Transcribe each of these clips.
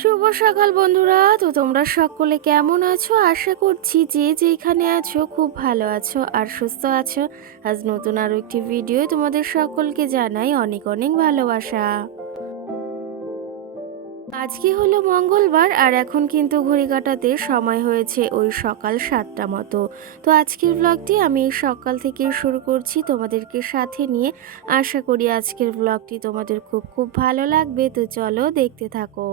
শুভ সকাল বন্ধুরা। তো তোমরা সকলে কেমন আছো? আশা করছি যে যেখানে আছো খুব ভালো আছো আর সুস্থ আছো। আজ নতুন আরো একটি ভিডিও তোমাদের সকলকে জানাই অনেক অনেক ভালোবাসা। আজকে হলো মঙ্গলবার আর এখন কিন্তু ঘড়ি কাঁটাতে সময় হয়েছে ওই সকাল 7টা মতো। তো আজকের ব্লগটি আমি এই সকাল থেকে শুরু করছি তোমাদেরকে সাথে নিয়ে। আশা করি আজকের ব্লগটি তোমাদের খুব খুব ভালো লাগবে। তো চলো দেখতে থাকো।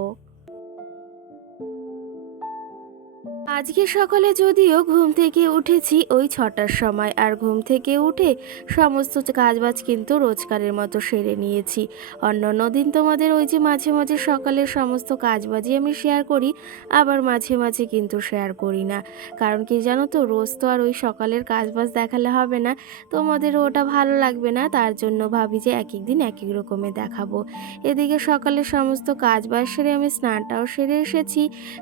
আজকে সকালে যদিও ঘুম থেকে উঠেছি ওই 6টার সময়, আর ঘুম থেকে উঠে সমস্ত কাজবাজ কিন্তু রোজকারের মতো সেরে নিয়েছি। অন্যান্য দিন তোমাদের ওই যে মাঝে মাঝে সকালের সমস্ত কাজবাজই আমি শেয়ার করি, আবার মাঝে মাঝে কিন্তু শেয়ার করি না। কারণ কি জানো তো, রোজ তো আর ওই সকালের কাজবাজ দেখালে হবে না, তোমাদের ওটা ভালো লাগবে না। তার জন্য ভাবি যে এক এক দিন এক এক রকমের দেখাবো। এদিকে সকালের সমস্ত কাজবাজ সেরে আমি স্নানটাও সেরে এসেছি।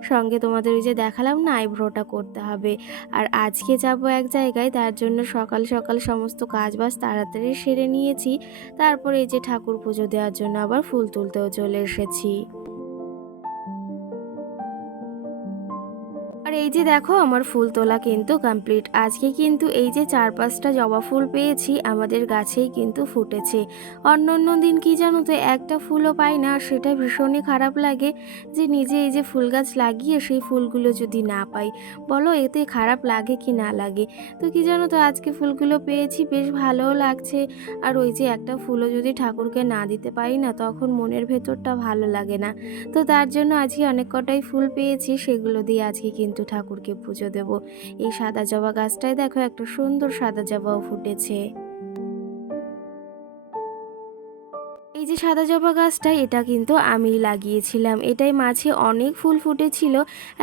সঙ্গে তোমাদের ওই যে দেখালাম না, আইব্রোটা করতে হবে। আর আজকে যাব এক জায়গায়, তার জন্য সকাল সকাল সমস্ত কাজবাজ তাড়াতাড়ি সেরে নিয়েছি। তারপরে এই যে ঠাকুর পুজো দেওয়ার জন্য আবার ফুল তুলতেও চলে এসেছি। আর এই যে দেখো আমার ফুল তোলা কিন্তু কমপ্লিট। আজকে কিন্তু এই যে 4-5টা জবা ফুল পেয়েছি, আমাদের গাছেই কিন্তু ফুটেছে। অন্য অন্য দিন কি জানো তো, একটা ফুলও পাই না, আর সেটা ভীষণই খারাপ লাগে যে নিজে এই যে ফুল গাছ লাগিয়ে সেই ফুলগুলো যদি না পাই। বলো এতে খারাপ লাগে কি না লাগে? তো কি জানো তো, আজকে ফুলগুলো পেয়েছি, বেশ ভালোও লাগছে। আর ওই যে একটা ফুলও যদি ঠাকুরকে না দিতে পারি না, তখন মনের ভেতরটা ভালো লাগে না। তো তার জন্য আজকে অনেক কটাই ফুল পেয়েছি, সেগুলো দিয়ে আজকে কিন্তু ঠাকুরকে পুজো দেব। এই সাদা জবা গাছটায় দেখো একটা সুন্দর সাদা জবাও ফুটেছে। এই যে সাদা জবা গাছটা, এটা কিন্তু আমিই লাগিয়েছিলাম। এটাই মাঝে অনেক ফুল ফুটেছিল,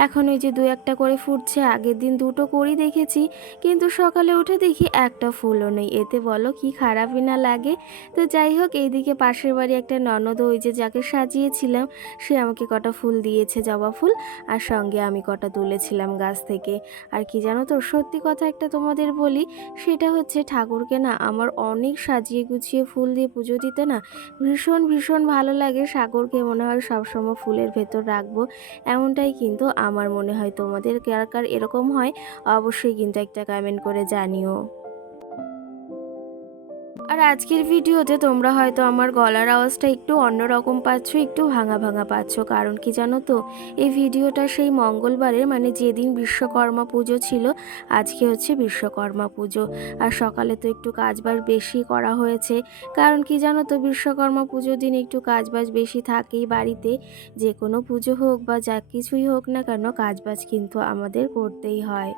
এখন ওই যে দু একটা করে ফুটছে। আগের দিন দুটো করেই দেখেছি, কিন্তু সকালে উঠে দেখি একটা ফুলও নেই। এতে বলো কি খারাপই না লাগে। তো যাই হোক, এইদিকে পাশের বাড়ি একটা ননদ, ওই যে যাকে সাজিয়েছিলাম, সে আমাকে কটা ফুল দিয়েছে, জবা ফুল। আর সঙ্গে আমি কটা তুলেছিলাম গাছ থেকে। আর কি জানো তো, সত্যি কথা একটা তোমাদের বলি, সেটা হচ্ছে ঠাকুরকে না আমার অনেক সাজিয়ে গুছিয়ে ফুল দিয়ে পুজো দিতে না ভীষণ ভীষণ ভালো লাগে। সাগরকে মনে হয় সবসময় ফুলের ভেতর রাখবো, এমনটাই কিন্তু আমার মনে হয়। তোমাদের কার কার এরকম হয় অবশ্যই কিন্তু একটা কমেন্ট করে জানিও। আর আজকের ভিডিওতে তোমরা হয়তো আমার গলার আওয়াজটা একটু অন্যরকম পাচ্ছ, একটু ভাঙা ভাঙা পাচ্ছ। কারণ কি জানো তো, এই ভিডিওটা সেই মঙ্গলবারের, মানে যেদিন বিশ্বকর্মা পুজো ছিল, আজকে হচ্ছে বিশ্বকর্মা পুজো। আর সকালে তো একটু কাজবাজ বেশি করা হয়েছে। কারণ কি জানো তো, বিশ্বকর্মা পুজোর দিন একটু কাজবাজ বেশি থাকেই বাড়িতে। যে কোনো পুজো হোক বা যা কিছুই হোক না কেন, কাজবাজ কিন্তু আমাদের করতেই হয়।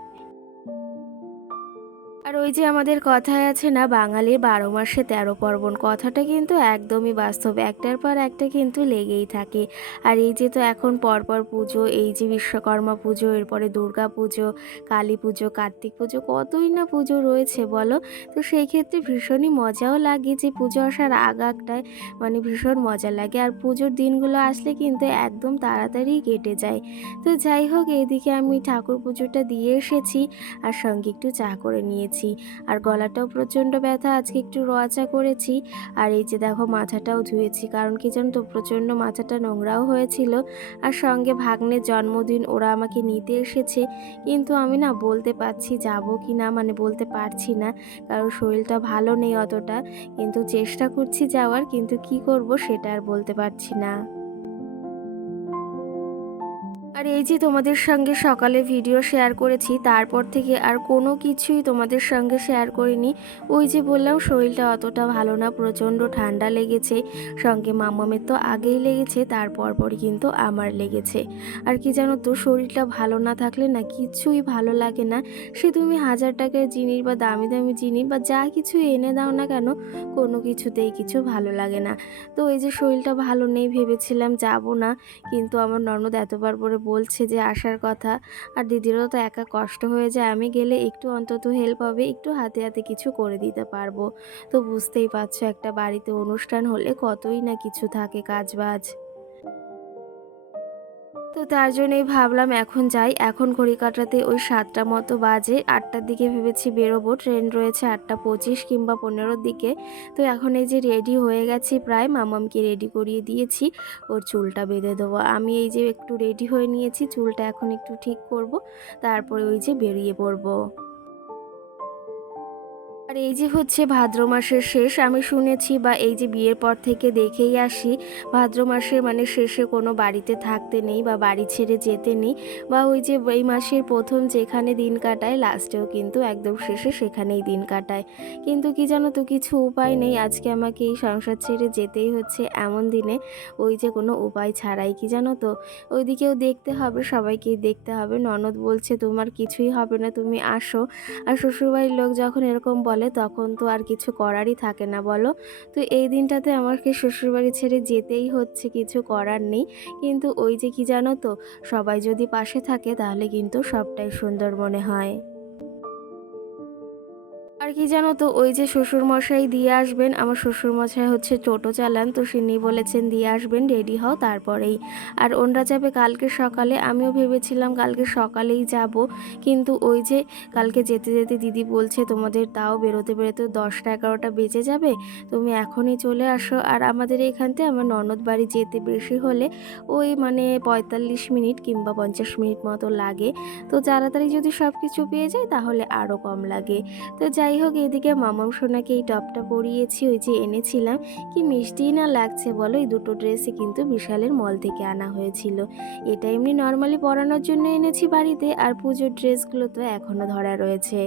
আর ওই যে আমাদের কথায় আছে না, বাঙালির 12 মাসে 13 পার্বণ, কথাটা কিন্তু একদমই বাস্তব। একটার পর একটা কিন্তু লেগেই থাকে। আর এই যে তো এখন পরপর পুজো, এই যে বিশ্বকর্মা পুজো, এরপরে দুর্গা পুজো, কালী পুজো, কার্তিক পুজো, কতই না পুজো রয়েছে বলো। তো সেই ক্ষেত্রে ভীষণই মজাও লাগে যে পুজো আসার আগটায়, মানে ভীষণ মজা লাগে। আর পুজোর দিনগুলো আসলে কিন্তু একদম তাড়াতাড়ি কেটে যায়। তো যাই হোক, এইদিকে আমি ঠাকুর পুজোটা দিয়ে এসেছি, আর সঙ্গে একটু চা করে নিয়েছি। আর গলাটাও প্রচণ্ড ব্যথা, আজকে একটু রোয়া চা করেছি। আর এই যে দেখো মাথাটাও ধুয়েছি, কারণ কি জানো তো, প্রচণ্ড মাথাটা নোংরাও হয়েছিল। আর সঙ্গে ভাগ্নের জন্মদিন, ওরা আমাকে নিতে এসেছে, কিন্তু আমি না বলতে পারছি যাব কি না, মানে বলতে পারছি না, কারণ শরীরটা ভালো নেই অতটা। কিন্তু চেষ্টা করছি যাওয়ার, কিন্তু কি করব সেটা আর বলতে পারছি না। আর এই যে তোমাদের সঙ্গে সকালে ভিডিও শেয়ার করেছি, তারপর থেকে আর কোনো কিছুই তোমাদের সঙ্গে শেয়ার করিনি। ওই যে বললাম শরীরটা অতটা ভালো না, প্রচণ্ড ঠান্ডা লেগেছে। সঙ্গে মামামের তো আগেই লেগেছে, তারপর পরই কিন্তু আমার লেগেছে। আর কি জানো তো, শরীরটা ভালো না থাকলে না কিছুই ভালো লাগে না। সে তুমি 1000 টাকার জিনিস বা দামি দামি জিনিস বা যা কিছু এনে দাও না কেন, কোনো কিছুতেই কিছু ভালো লাগে না। তো এই যে শরীরটা ভালো নেই, ভেবেছিলাম যাব না, কিন্তু আমার ননদ এতবার করে বলছে যে আসার কথা। আর দিদিরও তো একা কষ্ট হয়ে যায়, আমি গেলে একটু অন্তত হেল্প হবে, একটু হাতে হাতে কিছু করে দিতে পারবো। তো বুঝতেই পারছো, একটা বাড়িতে অনুষ্ঠান হলে কতই না কিছু থাকে কাজবাজ। তো তার জন্যই ভাবলাম এখন যাই। এখন ঘড়ি কাঁটাতে ওই ৭টা মতো বাজে। ৮টার দিকে ভেবেছি বেরোবো। ট্রেন রয়েছে ৮টা ২৫ কিংবা ১৫র দিকে। তো এখন এই যে রেডি হয়ে গেছি প্রায়, মামামকে রেডি করিয়ে দিয়েছি। ওর চুলটা বেঁধে দেবো। আমি এই যে একটু রেডি হয়ে নিয়েছি, চুলটা এখন একটু ঠিক করব। তারপরে ওই যে বেরিয়ে পড়বো। আর এই যে হচ্ছে ভাদ্র মাসের শেষ, আমি শুনেছি বা এই যে বিয়ের পর থেকে দেখেই আসি, ভাদ্র মাসে মানে শেষে কোনো বাড়িতে থাকতে নেই বা বাড়ি ছেড়ে যেতে নেই, বা ওই যে এই মাসের প্রথম যেখানে দিন কাটায় লাস্টেও কিন্তু একদম শেষে সেখানেই দিন কাটায়। কিন্তু কি জানো তো, কিছু উপায় নেই, আজকে আমাকে এই সংসার ছেড়ে যেতেই হচ্ছে এমন দিনে। ওই যে কোনো উপায় ছাড়াই, কি জানো তো, ওইদিকেও দেখতে হবে, সবাইকেই দেখতে হবে। ননদ বলছে তোমার কিছুই হবে না, তুমি আসো। আর শ্বশুরবাড়ির লোক যখন এরকম বলে তখন তো আর কিছু করারই থাকে না, বলো। তো এই দিনটাতে আমাকে শ্বশুরবাড়ি ছেড়ে যেতেই হচ্ছে, কিছু করার নেই। কিন্তু ওই যে কি জানো তো, সবাই যদি পাশে থাকে তাহলে কিন্তু সবটাই সুন্দর মনে হয়। আর কি জানো তো, ওই যে শ্বশুরমশাই দিয়ে আসবেন, আমার শ্বশুরমশাই হচ্ছে টোটো চালান, তো তিনি বলেছেন দিয়ে আসবেন, রেডি হও তারপরেই। আর ওনরা যাবে কালকে সকালে, আমিও ভেবেছিলাম কালকে সকালেই যাব। কিন্তু ওই যে কালকে যেতে যেতে দিদি বলছে তোমাদের তাও বেরোতে বেরোতে 10টা 11টা বেজে যাবে, তুমি এখনই চলে আসো। আর আমাদের এখান থেকে আমার ননদ বাড়ি যেতে বেশি হলে ওই মানে 45 মিনিট কিংবা 50 মিনিট মতো লাগে। তো তাড়াতাড়ি যদি সব কিছু পেয়ে যাই তাহলে আরও কম লাগে। তো যাই হোক, এদিকে মামাম সোনাকে এই টপটা পরিয়েছি, ওই যে এনেছিলাম, কি মিষ্টিই না লাগছে বলো। এই দুটো ড্রেসই কিন্তু বিশালের মল থেকে আনা হয়েছিল। এটা এমনি নর্মালি পরানোর জন্য এনেছি বাড়িতে, আর পুজোর ড্রেসগুলো তো এখনো ধরা রয়েছে।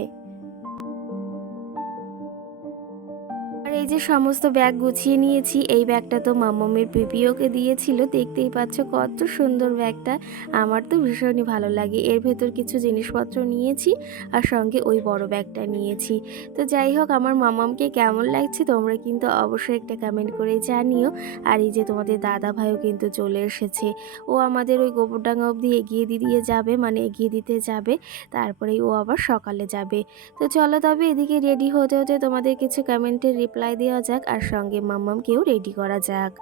আর এই যে সমস্ত ব্যাগ গুছিয়ে নিয়েছি, এই ব্যাগটা তো মাম্মামের পিপিওকে দিয়েছিল, দেখতেই পাচ্ছ কত সুন্দর ব্যাগটা। আমার তো ভীষণই ভালো লাগে। এর ভেতর কিছু জিনিসপত্র নিয়েছি, আর সঙ্গে ওই বড় ব্যাগটা নিয়েছি। তো যাই হোক, আমার মাম্মামকে কেমন লাগছে তোমরা কিন্তু অবশ্যই একটা কমেন্ট করে জানিও। আর এই যে তোমাদের দাদা ভাইও কিন্তু চলে এসেছে। ও আমাদের ওই গোবরডাঙ্গা অবধি এগিয়ে দিয়ে যাবে, মানে এগিয়ে দিতে যাবে, তারপরেই ও আবার সকালে যাবে। তো চলো তবে এদিকে রেডি হতে হতে তোমাদের কিছু কমেন্টের রিপ্লাই দেওয়া যাক, আর সঙ্গে মাম্মামকেও রেডি করা যাক।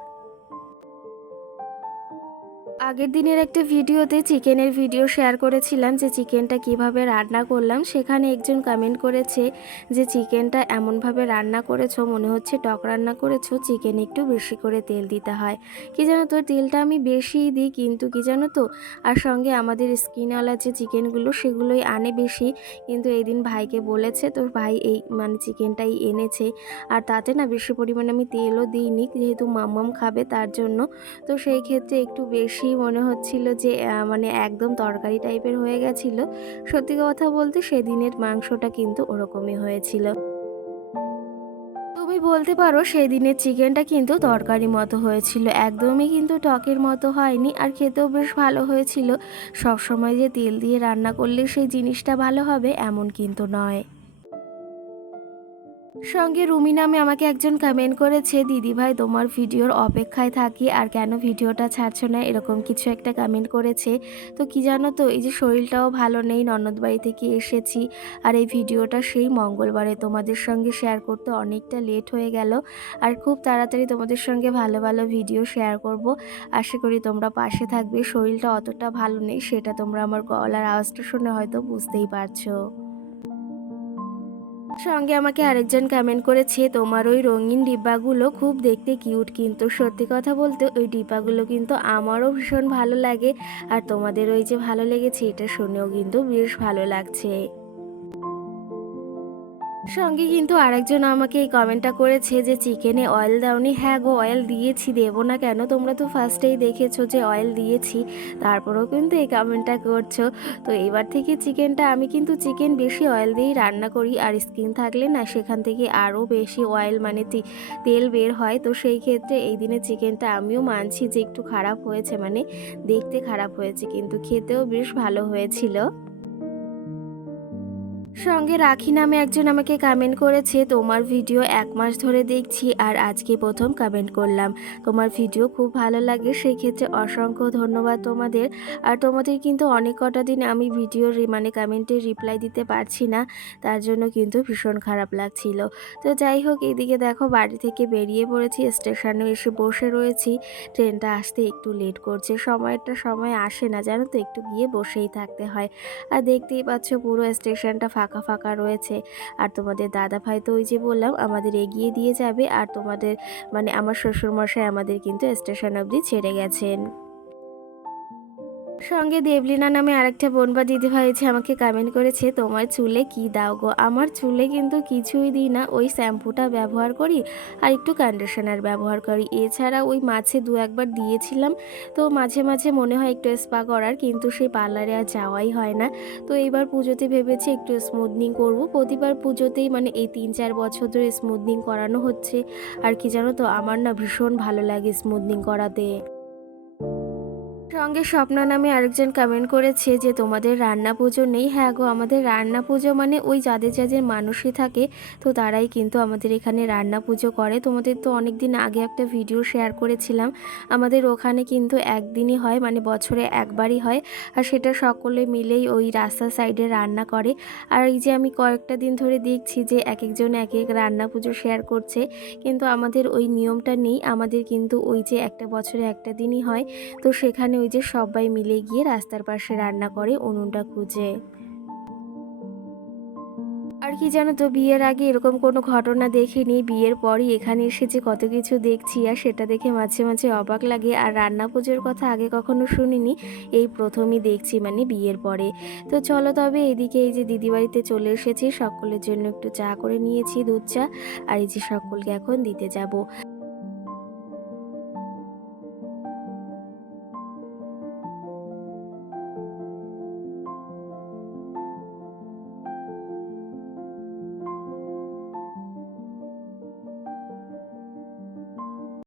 আগের দিনের একটা ভিডিওতে চিকেনের ভিডিও শেয়ার করেছিলাম, যে চিকেনটা কিভাবে রান্না করলাম। সেখানে একজন কমেন্ট করেছে যে চিকেনটা এমনভাবে রান্না করেছো, মনে হচ্ছে টক রান্না করেছো, চিকেনে একটু বেশি করে তেল দিতে হয়। কি জানো তো, তেলটা আমি বেশিই দিই, কিন্তু কি জানো তো, আর সঙ্গে আমাদের স্কিনওয়ালা যে চিকেনগুলো সেগুলোই আনে বেশি। কিন্তু এই দিন ভাইকে বলেছে, তো ভাই এই মানে চিকেনটাই এনেছে। আর তাতে না বেশি পরিমাণে আমি তেলও দিইনি, যেহেতু মাম্মাম খাবে তার জন্য। তো সেই ক্ষেত্রে একটু বেশি মনে হচ্ছিল যে মানে একদম তরকারি টাইপের হয়ে গেছিলো। সত্যি কথা বলতে সেদিনের মাংসটা কিন্তু ওরকমই হয়েছিল। তুমি বলতে পারো সেই দিনের চিকেনটা কিন্তু তরকারি মতো হয়েছিল, একদমই কিন্তু টকের মতো হয়নি, আর খেতেও বেশ ভালো হয়েছিল। সবসময় যে তেল দিয়ে রান্না করলে সেই জিনিসটা ভালো হবে এমন কিন্তু নয়। সঙ্গে রুমি নামে আমাকে একজন কমেন্ট করেছে, দিদিভাই তোমার ভিডিওর অপেক্ষায় থাকি, আর কেন ভিডিওটা ছাড়ছো না, এরকম কিছু একটা কমেন্ট করেছে। তো কি জানো তো, এই যে শরীরটাও ভালো নেই, ননদ বাড়ি থেকে এসেছি, আর এই ভিডিওটা সেই মঙ্গলবারে তোমাদের সঙ্গে শেয়ার করতে অনেকটা লেট হয়ে গেল। আর খুব তাড়াতাড়ি তোমাদের সঙ্গে ভালো ভালো ভিডিও শেয়ার করব। আশা করি তোমরা পাশে থাকবে। শরীরটা অতটা ভালো নেই, সেটা তোমরা আমার গলার আওয়াজটা শুনে হয়তো বুঝতেই পারছো। সঙ্গে আমাকে আরেকজন কমেন্ট করেছে, তোমার ওই রঙিন ডিব্বাগুলো খুব দেখতে কিউট, কিন্তু সত্যি কথা বলতে ওই ডিব্বাগুলো কিন্তু আমারও ভীষণ ভালো লাগে। আর তোমাদের ওই যে ভালো লেগেছে এটা শুনেও কিন্তু বেশ ভালো লাগছে। সঙ্গে কিন্তু আরেকজন আমাকে এই কমেন্টটা করেছে যে চিকেনে অয়েল দাওনি। হ্যাঁ গো, অয়েল দিয়েছি, দেবো না কেন, তোমরা তো ফার্স্টেই দেখেছো যে অয়েল দিয়েছি, তারপরেও কিন্তু এই কমেন্টটা করছো। তো এবার থেকে চিকেনটা, আমি কিন্তু চিকেন বেশি অয়েল দিয়েই রান্না করি, আর স্কিন থাকলে না সেখান থেকে আরও বেশি অয়েল মানে তেল বের হয়। তো সেই ক্ষেত্রে এই দিনে চিকেনটা আমিও মানছি যে একটু খারাপ হয়েছে, মানে দেখতে খারাপ হয়েছে, কিন্তু খেতেও বেশ ভালো হয়েছিল। সঙ্গে রাখি নামে একজন আমাকে কমেন্ট করেছে, তোমার ভিডিও ১ মাস ধরে দেখছি আর আজকে প্রথম কমেন্ট করলাম। তোমার ভিডিও খুব ভালো লাগে, সেই ক্ষেত্রে অসংখ্য ধন্যবাদ তোমাদের। আর তোমাদের কিন্তু অনেক কটা দিন আমি ভিডিওর মানে কমেন্টের রিপ্লাই দিতে পারছি না, তার জন্য কিন্তু ভীষণ খারাপ লাগছিল। তো যাই হোক, এদিকে দেখো বাড়ি থেকে বেরিয়ে পড়েছি, স্টেশনে এসে বসে রয়েছি। ট্রেনটা আসতে একটু লেট করছে, সময় আসে না জানো তো, একটু গিয়ে বসেই থাকতে হয়। আর দেখতেই পাচ্ছ পুরো স্টেশনটা ফাঁকা ফাঁকা রয়েছে। আর তোমাদের দাদাভাই তো ওই যে বললাম আমাদের এগিয়ে দিয়ে যাবে, আর তোমাদের মানে আমার শ্বশুরমশাই আমাদের কিন্তু স্টেশন অবধি ছেড়ে গেছেন। সঙ্গে দেবলীনা নামে আরেকটা বোন বা দিদিভাই এসে আমাকে কমেন্ট করেছে, তোমার চুলে কি দাও গো? আমার চুলে কিন্তু কিছুই দিই না, ওই শ্যাম্পুটা ব্যবহার করি আর একটু কন্ডিশনার ব্যবহার করি। এছাড়া ওই মাঝে দু একবার দিয়েছিলাম, তো মাঝে মাঝে মনে হয় একটু স্পা করার, কিন্তু সেই পার্লারে আর যাওয়াই হয় না। তো এইবার পুজোতে ভেবেছি একটু স্মুথনিং করব। প্রতিবার পুজোতেই মানে এই ৩-৪ বছর ধরে স্মুথনিং করানো হচ্ছে। আর কি জানো তো, আমার না ভীষণ ভালো লাগে স্মুথনিং করাতে। সঙ্গে স্বপ্না নামে আরেকজন কমেন্ট করেছে যে তোমাদের রান্না পুজো নেই। হ্যাঁ গো, আমাদের রান্না পুজো মানে ওই যাদের যাদের মানসী থাকে, তো তারাই কিন্তু আমাদের এখানে রান্না পুজো করে। তোমাদের তো অনেক দিন আগে একটা ভিডিও শেয়ার করেছিলাম, আমাদের ওখানে কিন্তু একদিনই হয়, মানে বছরে একবারই হয়। আর সেটা সকলে মিলেই ওই রাস্তার সাইডে রান্না করে। আর এই যে আমি কয়েকটা দিন ধরে দেখছি যে এক একজন এক এক রান্না পুজো শেয়ার করছে, কিন্তু আমাদের ওই নিয়মটা নেই। আমাদের কিন্তু ওই যে একটা বছরে একটা দিনই হয়, তো সেখানে ওই যে সবাই মিলে গিয়ে রাস্তার পাশে রান্না করে উনুনটা খুঁজে। আর কি জানো তো, বিয়ের আগে এরকম কোনো ঘটনা দেখিনি, বিয়ের পরই এখানে এসে যে কত কিছু দেখছি, আর সেটা দেখে মাঝে মাঝে অবাক লাগে। আর রান্না পুজোর কথা আগে কখনো শুনিনি, এই প্রথমই দেখছি মানে বিয়ের পরে। তো চলো তবে এদিকে এই যে দিদি বাড়িতে চলে এসেছি, সকলের জন্য একটু চা করে নিয়েছি, দুধ চা। আর এই যে সকলকে এখন দিতে যাব।